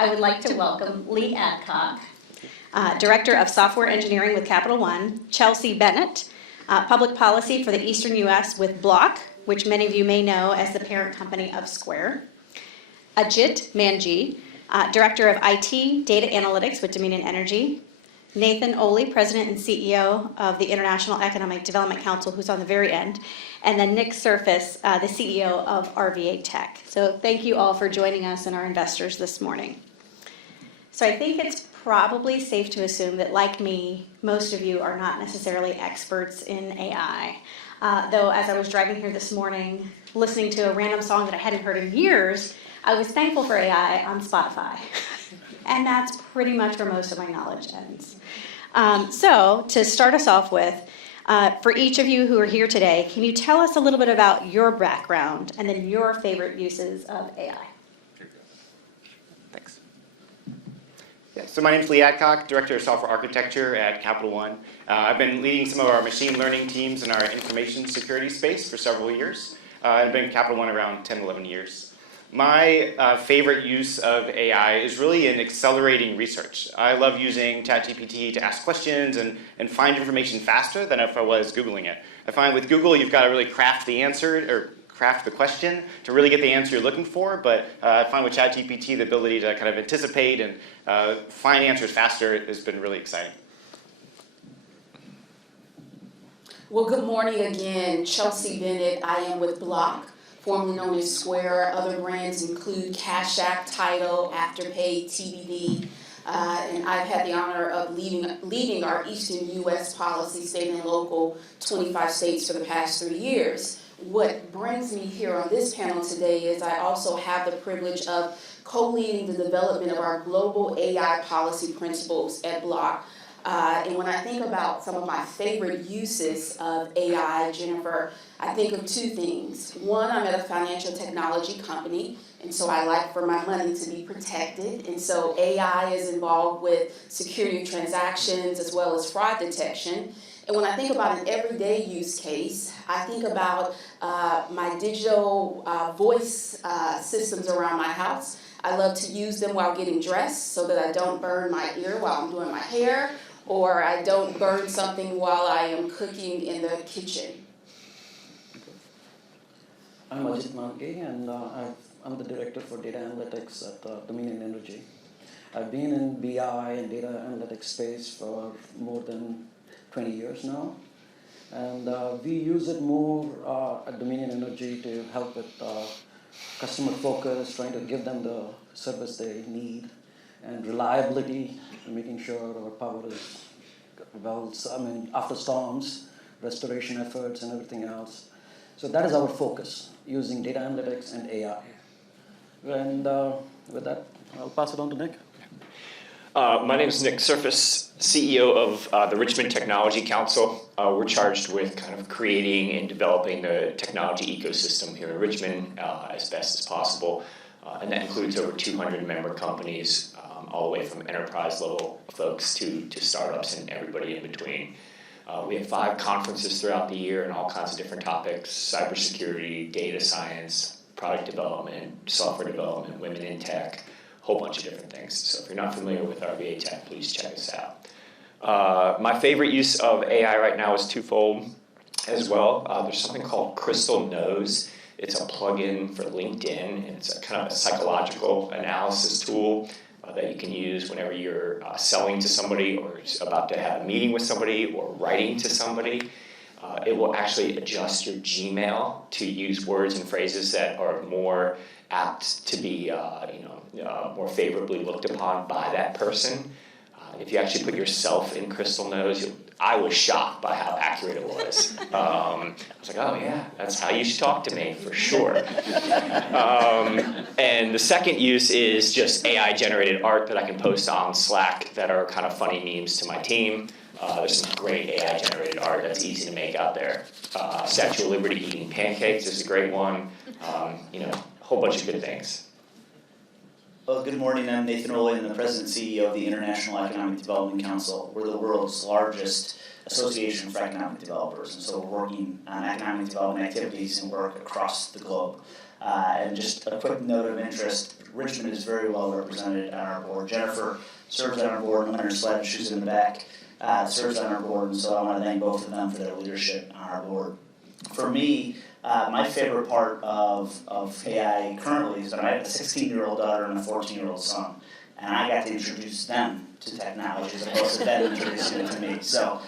I would like to welcome Lee Adcock, Director of Software Engineering with Capital One, Chelsi Bennett, Public Policy for the Eastern U.S. with Block, which many of you may know as the parent company of Square, Ajit Mandgi, Director of IT Data Analytics with Dominion Energy, Nathan Ohle, President and CEO of the International Economic Development Council, who's on the very end, and then Nick Serfass, the CEO of rvatech. So thank you all for joining us and our investors this morning. So I think it's probably safe to assume that, like me, most of you are not necessarily experts in AI. Though as I was driving here this morning, listening to a random song that I hadn't heard in years, I was thankful for AI on Spotify. And that's pretty much where most of my knowledge ends. So to start us off with, for each of you who are here today, can you tell us a little bit about your background and then your favorite uses of AI? Thanks. Yeah, so my name is Lee Adcock, Director of Software Architecture at Capital One. I've been leading some of our machine learning teams in our information security space for several years. I've been at Capital One around 10, 11 years. My favorite use of AI is really in accelerating research. I love using ChatGPT to ask questions and find information faster than if I was Googling it. I find with Google, you've got to really craft the answer or craft the question to really get the answer you're looking for, but I find with ChatGPT the ability to kind of anticipate and find answers faster has been really exciting. Well, good morning again. Chelsi Bennett. I am with Block, formerly known as Square. Other brands include Cash App, Tidal, Afterpay, TBD, and I've had the honor of leading our Eastern U.S. policy, state and local, 25 states for the past 3 years. What brings me here on this panel today is I also have the privilege of co-leading the development of our global AI policy principles at Block. And when I think about some of my favorite uses of AI, Jennifer, I think of two things. One, I'm at a financial technology company, and so I like for my money to be protected. And so AI is involved with security of transactions as well as fraud detection. And when I think about an everyday use case, I think about my digital voice systems around my house. I love to use them while getting dressed so that I don't burn my ear while I'm doing my hair, or I don't burn something while I am cooking in the kitchen. I'm Ajit Mandgi, and I'm the Director for Data Analytics at Dominion Energy. I've been in BI and data analytics space for more than 20 years now, and we use it more at Dominion Energy to help with customer focus, trying to give them the service they need, and reliability, making sure our power is well, after storms, restoration efforts and everything else. So that is our focus, using data analytics and AI. And with that, I'll pass it on to Nick. My name is Nick Serfass, CEO of the Richmond Technology Council. We're charged with kind of creating and developing the technology ecosystem here in Richmond as best as possible. And that includes over 200 member companies, all the way from enterprise level folks to startups and everybody in between. We have 5 conferences throughout the year on all kinds of different topics: cybersecurity, data science, product development, software development, women in tech, a whole bunch of different things. So if you're not familiar with rvatech, please check us out. My favorite use of AI right now is twofold as well. There's something called Crystal Knows. It's a plugin for LinkedIn, and it's a kind of a psychological analysis tool that you can use whenever you're selling to somebody or about to have a meeting with somebody or writing to somebody. It will actually adjust your Gmail to use words and phrases that are more apt to be more favorably looked upon by that person. If you actually put yourself in Crystal Knows, I was shocked by how accurate it was. I was like, oh yeah, that's how you should talk to me, for sure. And the second use is just AI-generated art that I can post on Slack that are kind of funny memes to my team. There's some great AI-generated art that's easy to make out there. Statue of Liberty eating pancakes is a great one. A whole bunch of good things. Well, good morning. I'm Nathan Ohle. I'm the President and CEO of the International Economic Development Council. We're the world's largest association for economic developers, and so we're working on economic development activities and work across the globe. And just a quick note of interest, Richmond is very well represented on our board. Jennifer serves on our board, and Leonard Sledge, who's in the back, serves on our board, and so I want to thank both of them for their leadership on our board. For me, my favorite part of AI currently is that I have a 16-year-old daughter and a 14-year-old son, and I got to introduce them to technology as opposed to them introducing it to me. So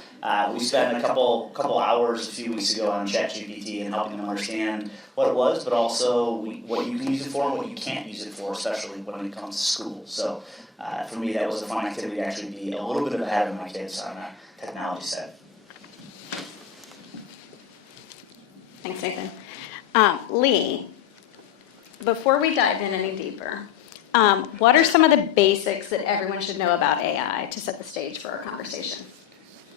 we spent a couple hours a few weeks ago on ChatGPT and helping them understand what it was, but also what you can use it for and what you can't use it for, especially when it comes to school. So for me, that was a fun activity to actually be a little bit ahead of my kids on that technology side. Thanks, Nathan. Lee, before we dive in any deeper, what are some of the basics that everyone should know about AI to set the stage for our conversation?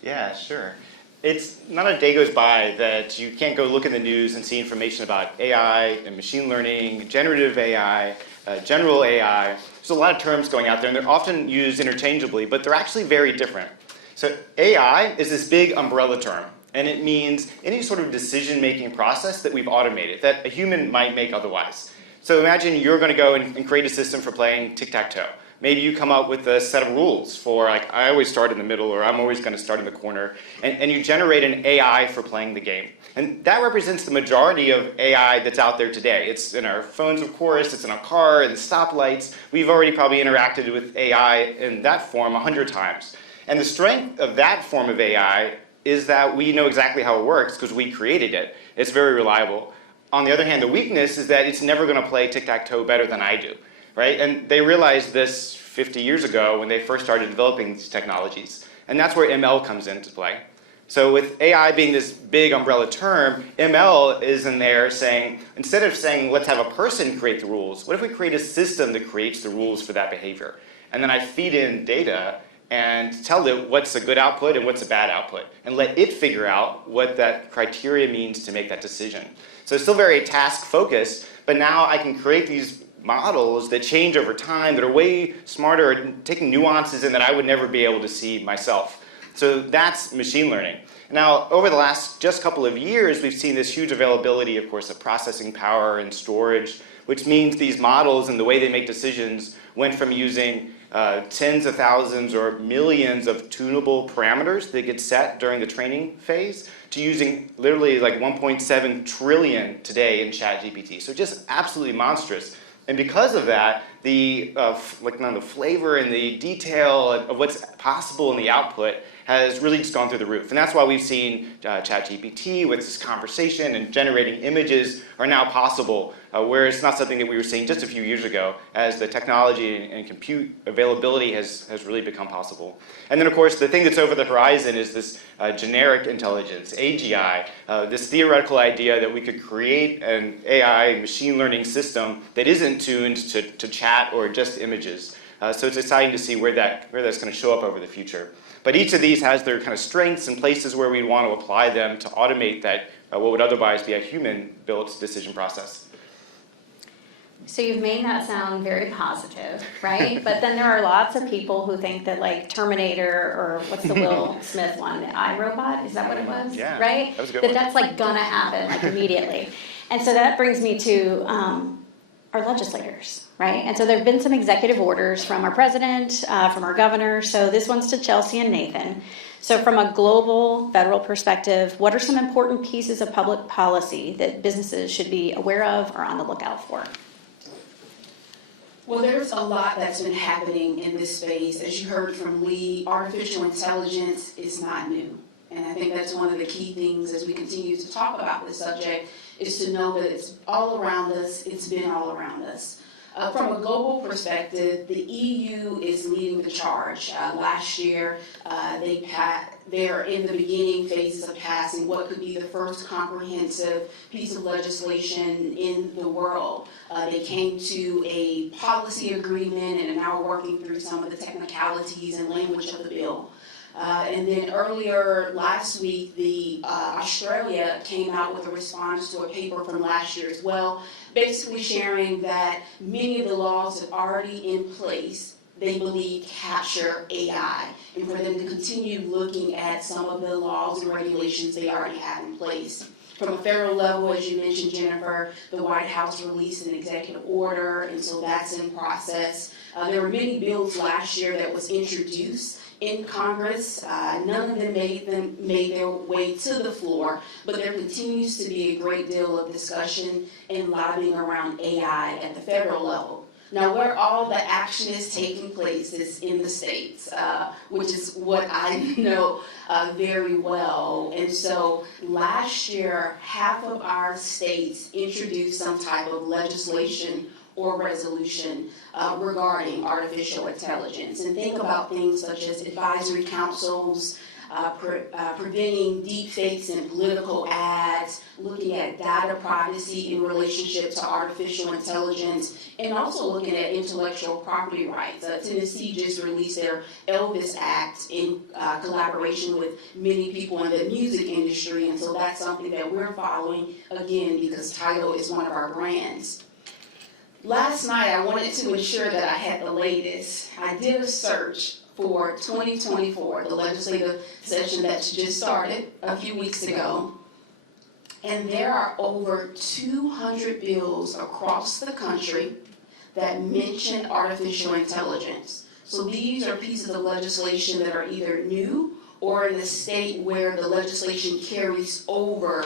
Yeah, sure. It's not a day goes by that you can't go look in the news and see information about AI and machine learning, generative AI, general AI. There's a lot of terms going out there, and they're often used interchangeably, but they're actually very different. So AI is this big umbrella term, and it means any sort of decision-making process that we've automated, that a human might make otherwise. So imagine you're going to go and create a system for playing tic-tac-toe. Maybe you come up with a set of rules for, like, I always start in the middle, or I'm always going to start in the corner, and you generate an AI for playing the game. And that represents the majority of AI that's out there today. It's in our phones, of course, it's in our car, and the stoplights. We've already probably interacted with AI in that form 100 times. And the strength of that form of AI is that we know exactly how it works because we created it. It's very reliable. On the other hand, the weakness is that it's never going to play tic-tac-toe better than I do, right? And they realized this 50 years ago when they first started developing these technologies. And that's where ML comes into play. So with AI being this big umbrella term, ML is in there saying, instead of saying, let's have a person create the rules, what if we create a system that creates the rules for that behavior? And then I feed in data and tell it what's a good output and what's a bad output, and let it figure out what that criteria means to make that decision. So it's still very task-focused, but now I can create these models that change over time that are way smarter, taking nuances in that I would never be able to see myself. So that's machine learning. Now, over the last just couple of years, we've seen this huge availability, of course, of processing power and storage, which means these models and the way they make decisions went from using tens of thousands or millions of tunable parameters that get set during the training phase to using literally like 1.7 trillion today in ChatGPT. So just absolutely monstrous. And because of that, the flavor and the detail of what's possible in the output has really just gone through the roof. And that's why we've seen ChatGPT with this conversation and generating images are now possible, where it's not something that we were seeing just a few years ago as the technology and compute availability has really become possible. And then, of course, the thing that's over the horizon is this generic intelligence, AGI, this theoretical idea that we could create an AI machine learning system that isn't tuned to chat or just images. So it's exciting to see where that's going to show up over the future. But each of these has their kind of strengths and places where we want to apply them to automate that what would otherwise be a human-built decision process. So you've made that sound very positive, right? But then there are lots of people who think that, like, Terminator, or what's the Will Smith one, the iRobot, is that what it was? Yeah, right? that was a good one. That's like gonna happen like immediately. And so that brings me to our legislators, right? And so there have been some executive orders from our president, from our governor. So this one's to Chelsi and Nathan. So from a global federal perspective, what are some important pieces of public policy that businesses should be aware of or on the lookout for? Well, there's a lot that's been happening in this space. As you heard from Lee, artificial intelligence is not new. And I think that's one of the key things as we continue to talk about this subject is to know that it's all around us, it's been all around us. From a global perspective, the EU is leading the charge. Last year, they're in the beginning phases of passing what could be the first comprehensive piece of legislation in the world. They came to a policy agreement and are now working through some of the technicalities and language of the bill. And then earlier last week, Australia came out with a response to a paper from last year as well, basically sharing that many of the laws that are already in place, they believe capture AI, and for them to continue looking at some of the laws and regulations they already have in place. From a federal level, as you mentioned, Jennifer, the White House released an executive order, and so that's in process. There were many bills last year that was introduced in Congress. None of them made their way to the floor, but there continues to be a great deal of discussion and lobbying around AI at the federal level. Now, where all the action is taking place is in the states, which is what I know very well. And so last year, half of our states introduced some type of legislation or resolution regarding artificial intelligence. And think about things such as advisory councils, preventing deep fakes in political ads, looking at data privacy in relationship to artificial intelligence, and also looking at intellectual property rights. Tennessee just released their Elvis Act in collaboration with many people in the music industry, and so that's something that we're following, again, because Tidal is one of our brands. Last night, I wanted to ensure that I had the latest. I did a search for 2024, the legislative session that just started a few weeks ago. And there are over 200 bills across the country that mention artificial intelligence. So these are pieces of legislation that are either new or in the state where the legislation carries over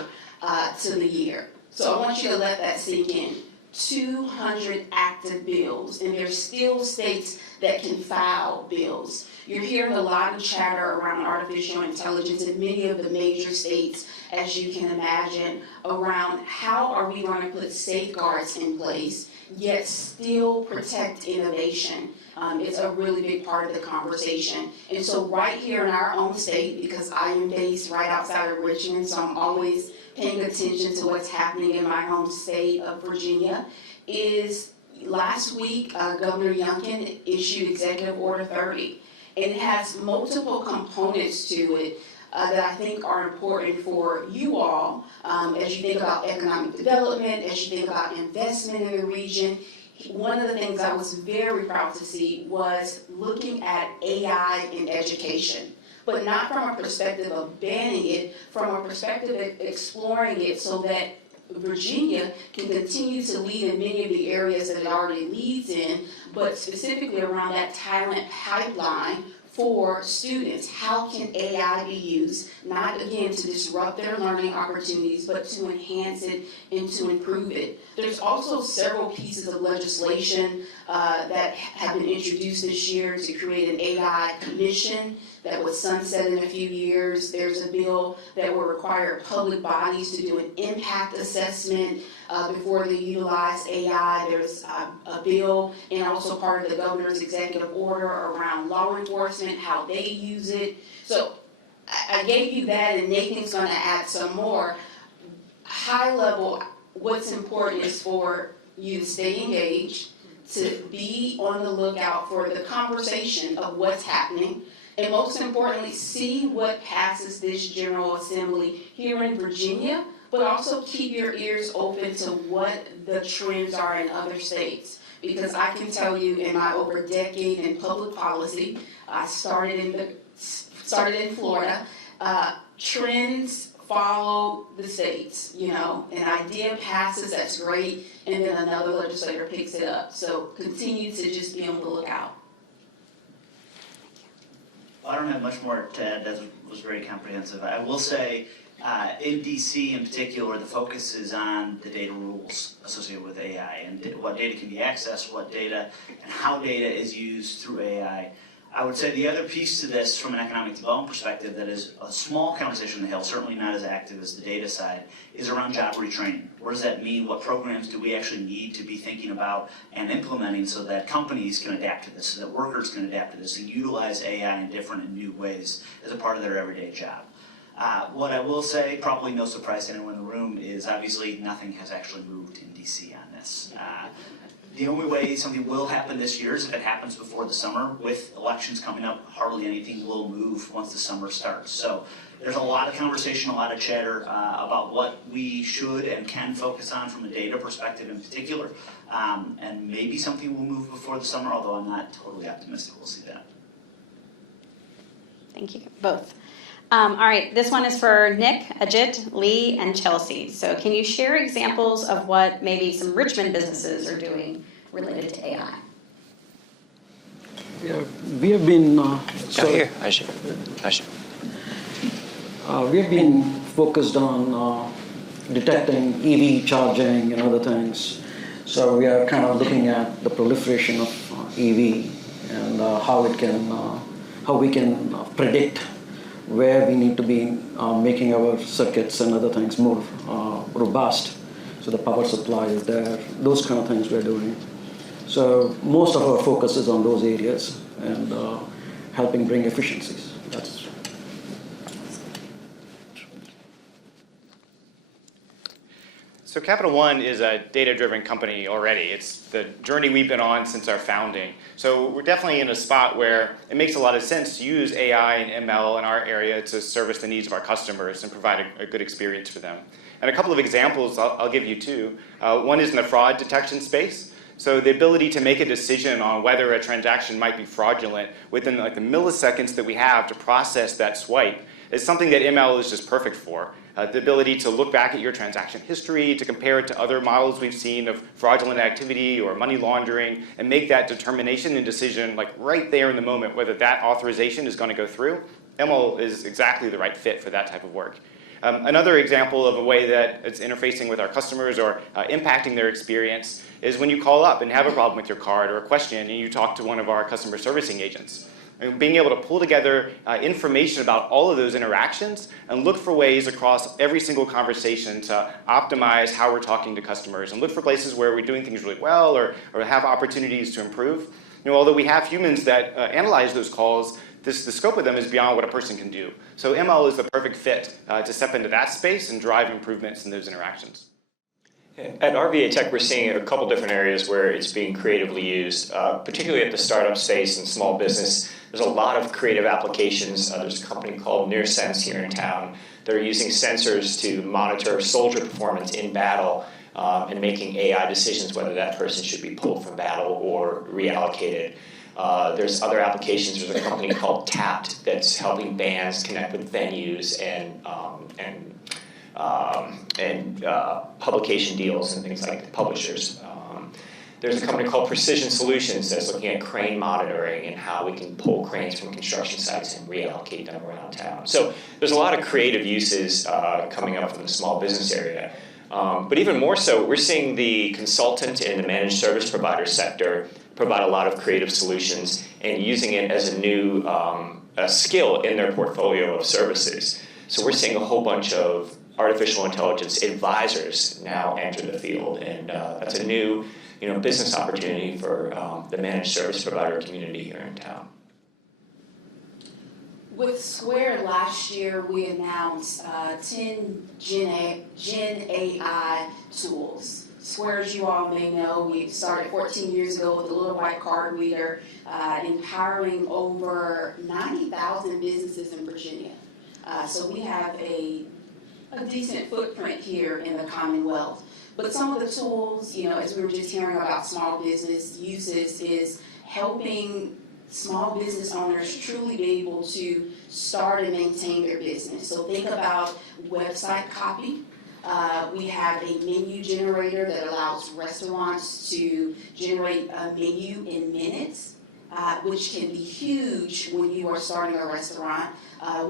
to the year. So I want you to let that sink in. 200 active bills, and there's still states that can file bills. You're hearing a lot of chatter around artificial intelligence in many of the major states, as you can imagine, around how are we going to put safeguards in place, yet still protect innovation. It's a really big part of the conversation. And so right here in our own state, because I am based right outside of Richmond, so I'm always paying attention to what's happening in my home state of Virginia, is last week Governor Youngkin issued Executive Order 30. And it has multiple components to it that I think are important for you all as you think about economic development, as you think about investment in the region. One of the things I was very proud to see was looking at AI in education, but not from a perspective of banning it, from a perspective of exploring it so that Virginia can continue to lead in many of the areas that it already leads in, but specifically around that talent pipeline for students. How can AI be used, not again to disrupt their learning opportunities, but to enhance it and to improve it? There's also several pieces of legislation that have been introduced this year to create an AI commission that would sunset in a few years. There's a bill that will require public bodies to do an impact assessment before they utilize AI. There's a bill and also part of the governor's executive order around law enforcement, how they use it. So I gave you that, and Nathan's going to add some more. High level, what's important is for you to stay engaged, to be on the lookout for the conversation of what's happening, and most importantly, see what passes this General Assembly here in Virginia, but also keep your ears open to what the trends are in other states. Because I can tell you, in my over a decade in public policy, I started in Florida, trends follow the states. You know, an idea passes, that's great, and then another legislator picks it up. So continue to just be on the lookout. I don't have much more to add. That was very comprehensive. I will say, in DC in particular, the focus is on the data rules associated with AI and what data can be accessed, what data, and how data is used through AI. I would say the other piece to this from an economic development perspective that is a small conversation on the Hill, certainly not as active as the data side, is around job retraining. What does that mean? What programs do we actually need to be thinking about and implementing so that companies can adapt to this, so that workers can adapt to this and utilize AI in different and new ways as a part of their everyday job? What I will say, probably no surprise to anyone in the room, is obviously nothing has actually moved in DC on this. The only way something will happen this year is if it happens before the summer. With elections coming up, hardly anything will move once the summer starts. So there's a lot of conversation, a lot of chatter about what we should and can focus on from a data perspective in particular. And maybe something will move before the summer, although I'm not totally optimistic we'll see that. Thank you, both. All right, this one is for Nick, Ajit, Lee, and Chelsi. So can you share examples of what maybe some Richmond businesses are doing related to AI? Yeah, we have been Here, Ajit. we have been focused on detecting EV charging and other things. So we are kind of looking at the proliferation of EV and how we can predict where we need to be making our circuits and other things more robust, so the power supply is there. Those kind of things we're doing. So most of our focus is on those areas and helping bring efficiencies. That's So Capital One is a data-driven company already. It's the journey we've been on since our founding. So we're definitely in a spot where it makes a lot of sense to use AI and ML in our area to service the needs of our customers and provide a good experience for them. And a couple of examples I'll give you too. One is in the fraud detection space. So the ability to make a decision on whether a transaction might be fraudulent within like the milliseconds that we have to process that swipe is something that ML is just perfect for. The ability to look back at your transaction history, to compare it to other models we've seen of fraudulent activity or money laundering, and make that determination and decision like right there in the moment whether that authorization is going to go through. ML is exactly the right fit for that type of work. Another example of a way that it's interfacing with our customers or impacting their experience is when you call up and have a problem with your card or a question and you talk to one of our customer servicing agents. And being able to pull together information about all of those interactions and look for ways across every single conversation to optimize how we're talking to customers and look for places where we're doing things really well or have opportunities to improve. You know, although we have humans that analyze those calls, the scope of them is beyond what a person can do. So ML is the perfect fit to step into that space and drive improvements in those interactions. At rvatech, we're seeing a couple different areas where it's being creatively used, particularly at the startup space and small business. There's a lot of creative applications. There's a company called NearSense here in town. They're using sensors to monitor soldier performance in battle and making AI decisions whether that person should be pulled from battle or reallocated. There's other applications. There's a company called Tapped that's helping bands connect with venues and publication deals and things like publishers. There's a company called Precision Solutions that's looking at crane monitoring and how we can pull cranes from construction sites and reallocate them around town. So there's a lot of creative uses coming up from the small business area. But even more so, we're seeing the consultant and the managed service provider sector provide a lot of creative solutions and using it as a new skill in their portfolio of services. So we're seeing a whole bunch of artificial intelligence advisors now enter the field, and that's a new business opportunity for the managed service provider community here in town. With Square last year, we announced 10 Gen AI tools. Square, as you all may know, we started 14 years ago with a little white card reader, empowering over 90,000 businesses in Virginia. So we have a decent footprint here in the Commonwealth. But some of the tools, as we were just hearing about small business uses, is helping small business owners truly be able to start and maintain their business. So think about website copy. We have a menu generator that allows restaurants to generate a menu in minutes, which can be huge when you are starting a restaurant.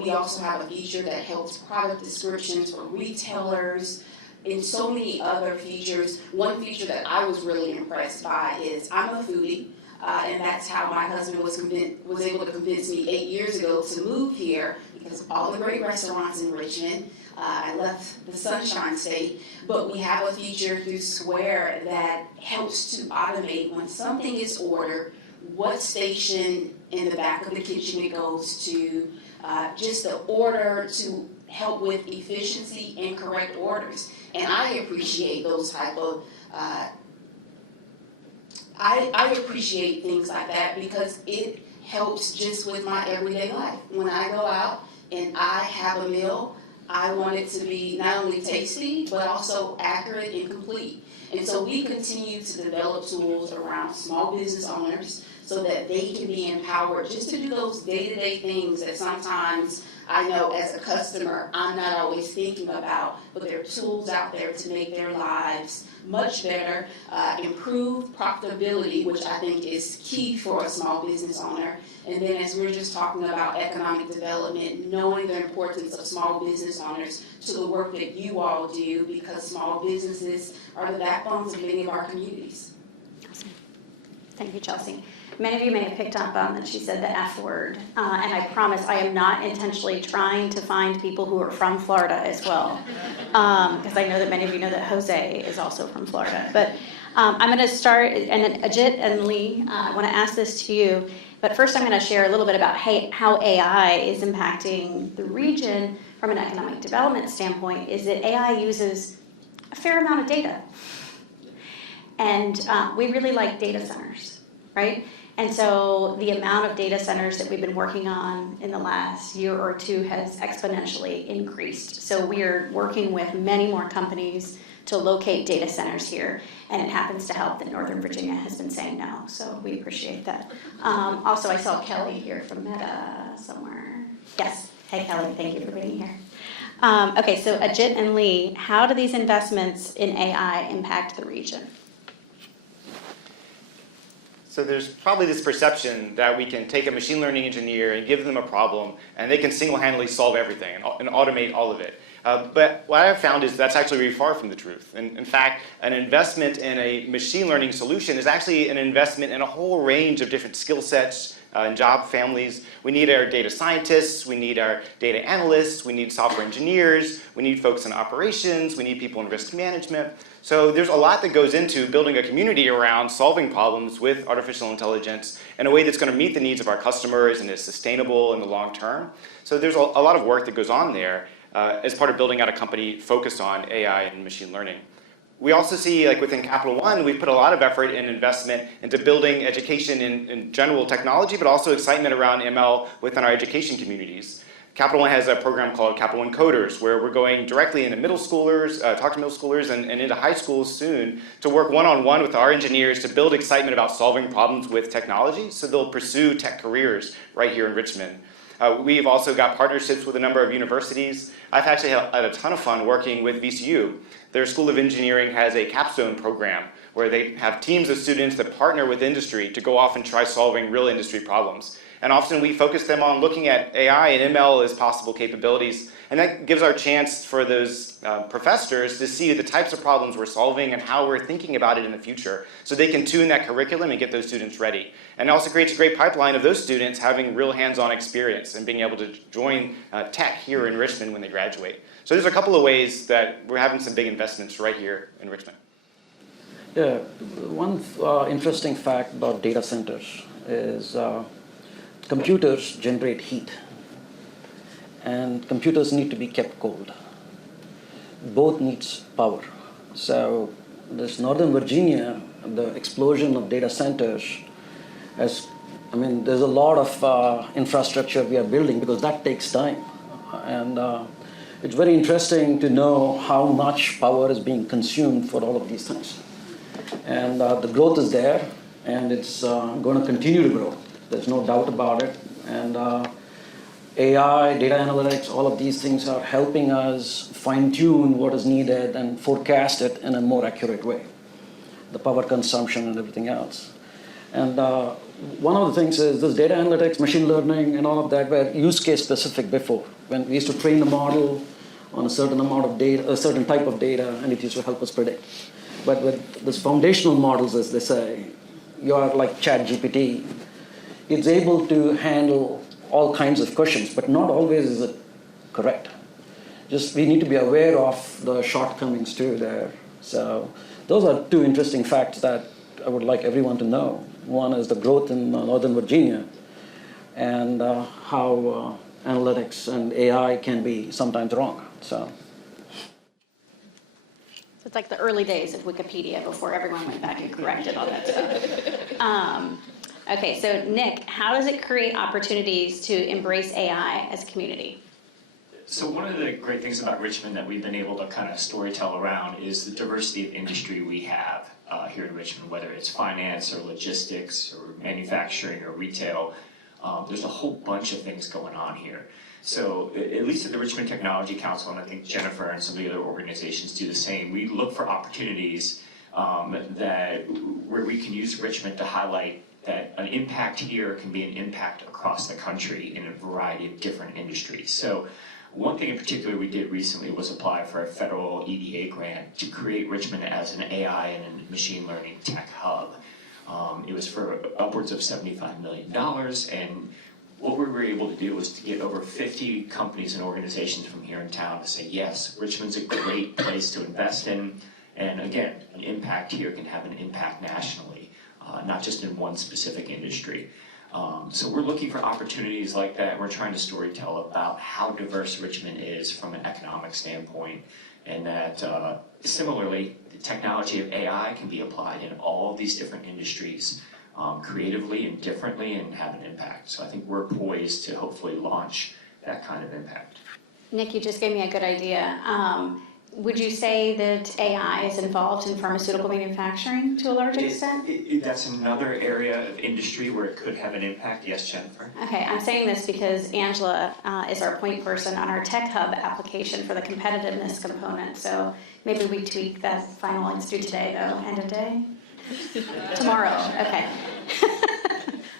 We also have a feature that helps product descriptions for retailers and so many other features. One feature that I was really impressed by is I'm a foodie, and that's how my husband was able to convince me 8 years ago to move here because of all the great restaurants in Richmond. I left the Sunshine State, but we have a feature through Square that helps to automate when something is ordered, what station in the back of the kitchen it goes to, just the order to help with efficiency and correct orders. And I appreciate those type of, I appreciate things like that because it helps just with my everyday life. When I go out and I have a meal, I want it to be not only tasty, but also accurate and complete. And so we continue to develop tools around small business owners so that they can be empowered just to do those day-to-day things that sometimes I know as a customer I'm not always thinking about, but there are tools out there to make their lives much better, improve profitability, which I think is key for a small business owner. And then as we're just talking about economic development, knowing the importance of small business owners to the work that you all do, because small businesses are the backbones of many of our communities. Awesome. Thank you, Chelsi. Many of you may have picked up on that she said the F word, and I promise I am not intentionally trying to find people who are from Florida as well, because I know that many of you know that Jose is also from Florida. But I'm going to start, and then Ajit and Lee, I want to ask this to you, but first I'm going to share a little bit about how AI is impacting the region from an economic development standpoint, is that AI uses a fair amount of data, and we really like data centers, right? And so the amount of data centers that we've been working on in the last year or two has exponentially increased. So we are working with many more companies to locate data centers here, and it happens to help that Northern Virginia has been saying no, so we appreciate that. Also, I saw Kelly here from Meta somewhere. Yes, hey Kelly, thank you for being here. Okay, so Ajit and Lee, how do these investments in AI impact the region? So there's probably this perception that we can take a machine learning engineer and give them a problem, and they can single-handedly solve everything and automate all of it. But what I've found is that's actually very far from the truth. And in fact, an investment in a machine learning solution is actually an investment in a whole range of different skill sets and job families. We need our data scientists, we need our data analysts, we need software engineers, we need folks in operations, we need people in risk management. So there's a lot that goes into building a community around solving problems with artificial intelligence in a way that's going to meet the needs of our customers and is sustainable in the long term. So there's a lot of work that goes on there as part of building out a company focused on AI and machine learning. We also see, like within Capital One, we've put a lot of effort and investment into building education in general technology, but also excitement around ML within our education communities. Capital One has a program called Capital One Coders, where we're going directly into middle schoolers, talk to middle schoolers, and into high schools soon to work one-on-one with our engineers to build excitement about solving problems with technology, so they'll pursue tech careers right here in Richmond. We've also got partnerships with a number of universities. I've actually had a ton of fun working with VCU. Their School of Engineering has a capstone program where they have teams of students that partner with industry to go off and try solving real industry problems. And often we focus them on looking at AI and ML as possible capabilities. And that gives our chance for those professors to see the types of problems we're solving and how we're thinking about it in the future, so they can tune that curriculum and get those students ready. And it also creates a great pipeline of those students having real hands-on experience and being able to join tech here in Richmond when they graduate. So there's a couple of ways that we're having some big investments right here in Richmond. Yeah, one interesting fact about data centers is computers generate heat, and computers need to be kept cold. Both needs power. So this Northern Virginia, the explosion of data centers, there's a lot of infrastructure we are building because that takes time. And it's very interesting to know how much power is being consumed for all of these things. And the growth is there, and it's going to continue to grow. There's no doubt about it. And AI, data analytics, all of these things are helping us fine-tune what is needed and forecast it in a more accurate way, the power consumption and everything else. And one of the things is this data analytics, machine learning, and all of that were use case specific before. When we used to train the model on a certain amount of data, a certain type of data, and it used to help us predict. But with these foundational models, as they say, you are like ChatGPT. It's able to handle all kinds of questions, but not always is it correct. Just we need to be aware of the shortcomings too there. So those are two interesting facts that I would like everyone to know. One is the growth in Northern Virginia, and how analytics and AI can be sometimes wrong. So It's like the early days of Wikipedia before everyone went back and corrected all that stuff. Okay, so Nick, how does it create opportunities to embrace AI as a community? So one of the great things about Richmond that we've been able to kind of storytell around is the diversity of industry we have here in Richmond, whether it's finance or logistics or manufacturing or retail. There's a whole bunch of things going on here. So at least at the Richmond Technology Council, and I think Jennifer and some of the other organizations do the same, we look for opportunities where we can use Richmond to highlight that an impact here can be an impact across the country in a variety of different industries. So one thing in particular we did recently was apply for a federal EDA grant to create Richmond as an AI and a machine learning tech hub. It was for upwards of $75 million, and what we were able to do was to get over 50 companies and organizations from here in town to say, yes, Richmond's a great place to invest in, and again, an impact here can have an impact nationally, not just in one specific industry. So we're looking for opportunities like that. We're trying to storytell about how diverse Richmond is from an economic standpoint, and that similarly, the technology of AI can be applied in all of these different industries creatively and differently and have an impact. So I think we're poised to hopefully launch that kind of impact. Nick, you just gave me a good idea. Would you say that AI is involved in pharmaceutical manufacturing to a large extent? That's another area of industry where it could have an impact. Yes, Jennifer? Okay, I'm saying this because Angela is our point person on our Tech Hub application for the competitiveness component. So maybe we tweak that final lines through today, though. End of day? Tomorrow, okay.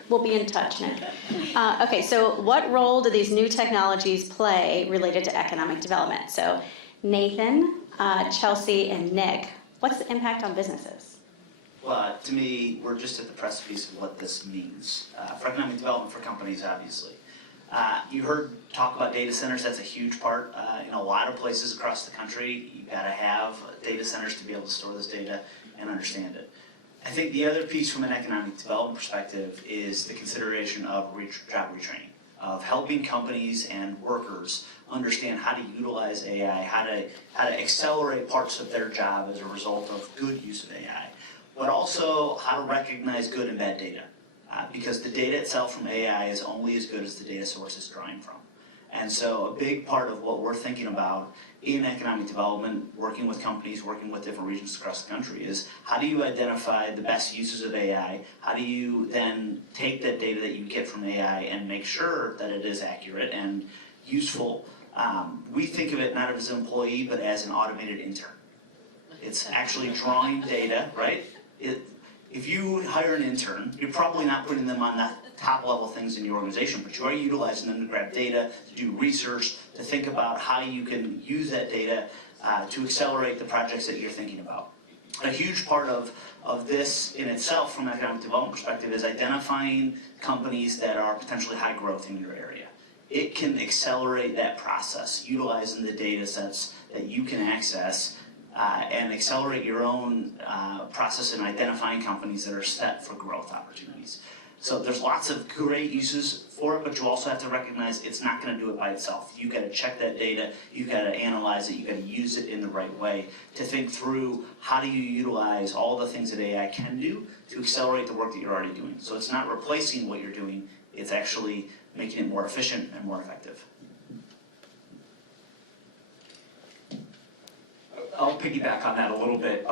We'll be in touch, Nick. Okay, so what role do these new technologies play related to economic development? So Nathan, Chelsi, and Nick, what's the impact on businesses? Well, to me, we're just at the precipice of what this means for economic development for companies, obviously. You heard talk about data centers. That's a huge part. In a lot of places across the country, you've got to have data centers to be able to store this data and understand it. I think the other piece from an economic development perspective is the consideration of job retraining, of helping companies and workers understand how to utilize AI, how to accelerate parts of their job as a result of good use of AI, but also how to recognize good and bad data. Because the data itself from AI is only as good as the data source it's drawing from. And so a big part of what we're thinking about in economic development, working with companies, working with different regions across the country, is how do you identify the best uses of AI? How do you then take that data that you get from AI and make sure that it is accurate and useful? We think of it not as an employee, but as an automated intern. It's actually drawing data, right? If you hire an intern, you're probably not putting them on the top level things in your organization, but you are utilizing them to grab data, to do research, to think about how you can use that data to accelerate the projects that you're thinking about. A huge part of this in itself from an economic development perspective is identifying companies that are potentially high growth in your area. It can accelerate that process, utilizing the data sets that you can access and accelerate your own process in identifying companies that are set for growth opportunities. So there's lots of great uses for it, but you also have to recognize it's not going to do it by itself. You've got to check that data, you've got to analyze it, you've got to use it in the right way to think through how do you utilize all the things that AI can do to accelerate the work that you're already doing. So it's not replacing what you're doing, it's actually making it more efficient and more effective. I'll piggyback on that a little bit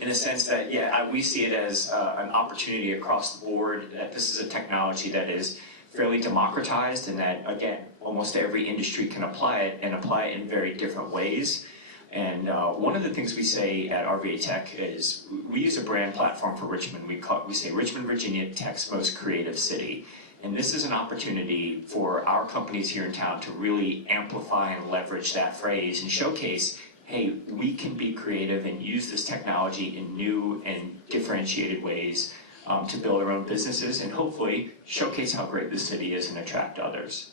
in a sense that, we see it as an opportunity across the board, that this is a technology that is fairly democratized and that, again, almost every industry can apply it and apply it in very different ways. And one of the things we say at rvatech is we use a brand platform for Richmond. We say Richmond, Virginia, Tech's most creative city. And this is an opportunity for our companies here in town to really amplify and leverage that phrase and showcase, hey, we can be creative and use this technology in new and differentiated ways to build our own businesses and hopefully showcase how great this city is and attract others.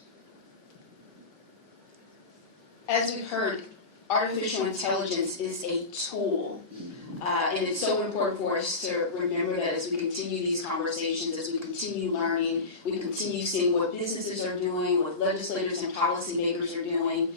As we've heard, artificial intelligence is a tool. And it's so important for us to remember that as we continue these conversations, as we continue learning, we continue seeing what businesses are doing, what legislators and policymakers are doing.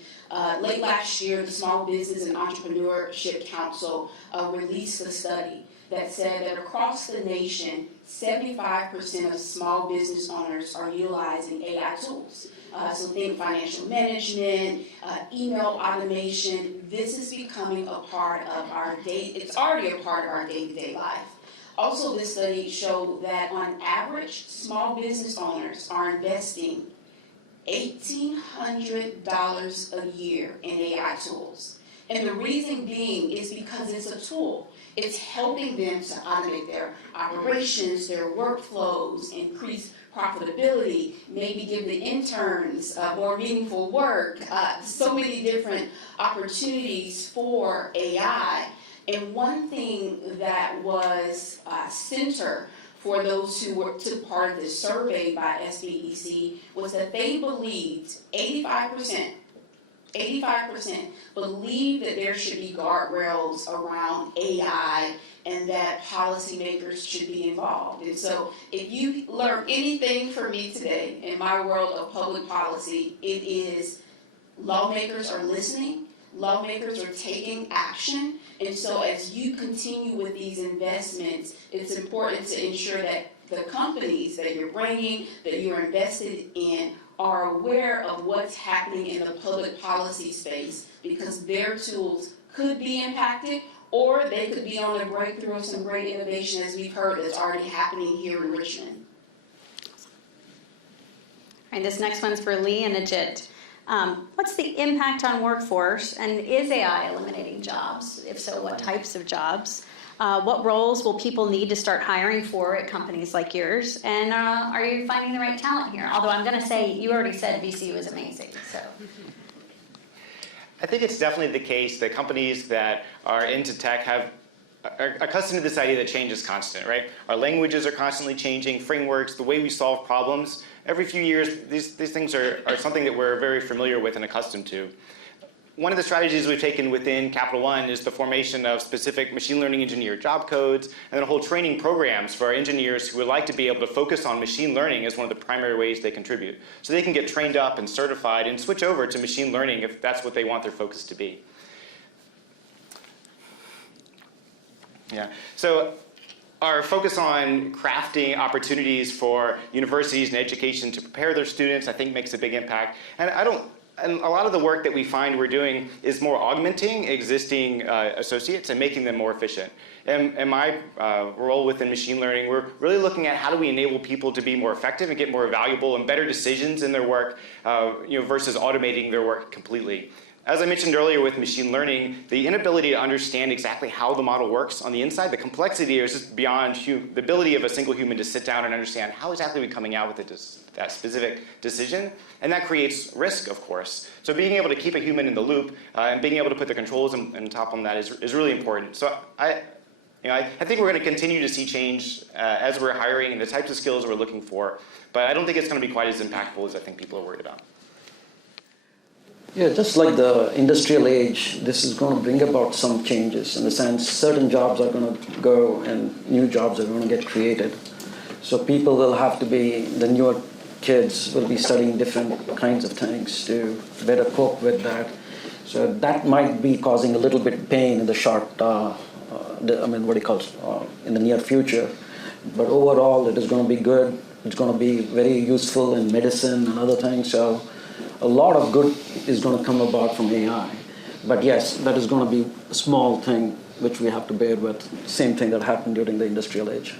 Late last year, the Small Business and Entrepreneurship Council released a study that said that across the nation, 75% of small business owners are utilizing AI tools. So think financial management, email automation. This is becoming a part of our it's already a part of our day-to-day life. Also, this study showed that on average, small business owners are investing $1,800 a year in AI tools. And the reason being is because it's a tool. It's helping them to automate their operations, their workflows, increase profitability, maybe give the interns more meaningful work, so many different opportunities for AI. And one thing that was center for those who took part of this survey by SBEC was that they believed 85% believe that there should be guardrails around AI and that policymakers should be involved. And so if you learn anything from me today in my world of public policy, it is lawmakers are listening, lawmakers are taking action, and so as you continue with these investments, it's important to ensure that the companies that you're bringing, that you're invested in, are aware of what's happening in the public policy space, because their tools could be impacted or they could be on a breakthrough of some great innovation, as we've heard, that's already happening here in Richmond. All right, this next one's for Lee and Ajit. What's the impact on workforce, and is AI eliminating jobs? If so, what types of jobs? What roles will people need to start hiring for at companies like yours? And are you finding the right talent here? Although I'm going to say, you already said VCU is amazing, so. I think it's definitely the case that companies that are into tech are accustomed to this idea that change is constant, right? Our languages are constantly changing, frameworks, the way we solve problems. Every few years, these things are something that we're very familiar with and accustomed to. One of the strategies we've taken within Capital One is the formation of specific machine learning engineer job codes and then whole training programs for our engineers who would like to be able to focus on machine learning as one of the primary ways they contribute. So they can get trained up and certified and switch over to machine learning if that's what they want their focus to be. Yeah. So our focus on crafting opportunities for universities and education to prepare their students, I think, makes a big impact. And a lot of the work that we find we're doing is more augmenting existing associates and making them more efficient. And my role within machine learning, we're really looking at how do we enable people to be more effective and get more valuable and better decisions in their work, versus automating their work completely. As I mentioned earlier with machine learning, the inability to understand exactly how the model works on the inside, the complexity is just beyond the ability of a single human to sit down and understand how exactly we're coming out with that specific decision. And that creates risk, of course. So being able to keep a human in the loop and being able to put the controls on top on that is really important. So I think we're going to continue to see change as we're hiring and the types of skills we're looking for. But I don't think it's going to be quite as impactful as I think people are worried about. Yeah, just like the industrial age, this is going to bring about some changes in the sense certain jobs are going to go and new jobs are going to get created. So people will have to the newer kids will be studying different kinds of things to better cope with that. So that might be causing a little bit of pain in the in the near future. But overall, it is going to be good. It's going to be very useful in medicine and other things. So a lot of good is going to come about from AI. But yes, that is going to be a small thing which we have to bear with. Same thing that happened during the industrial age.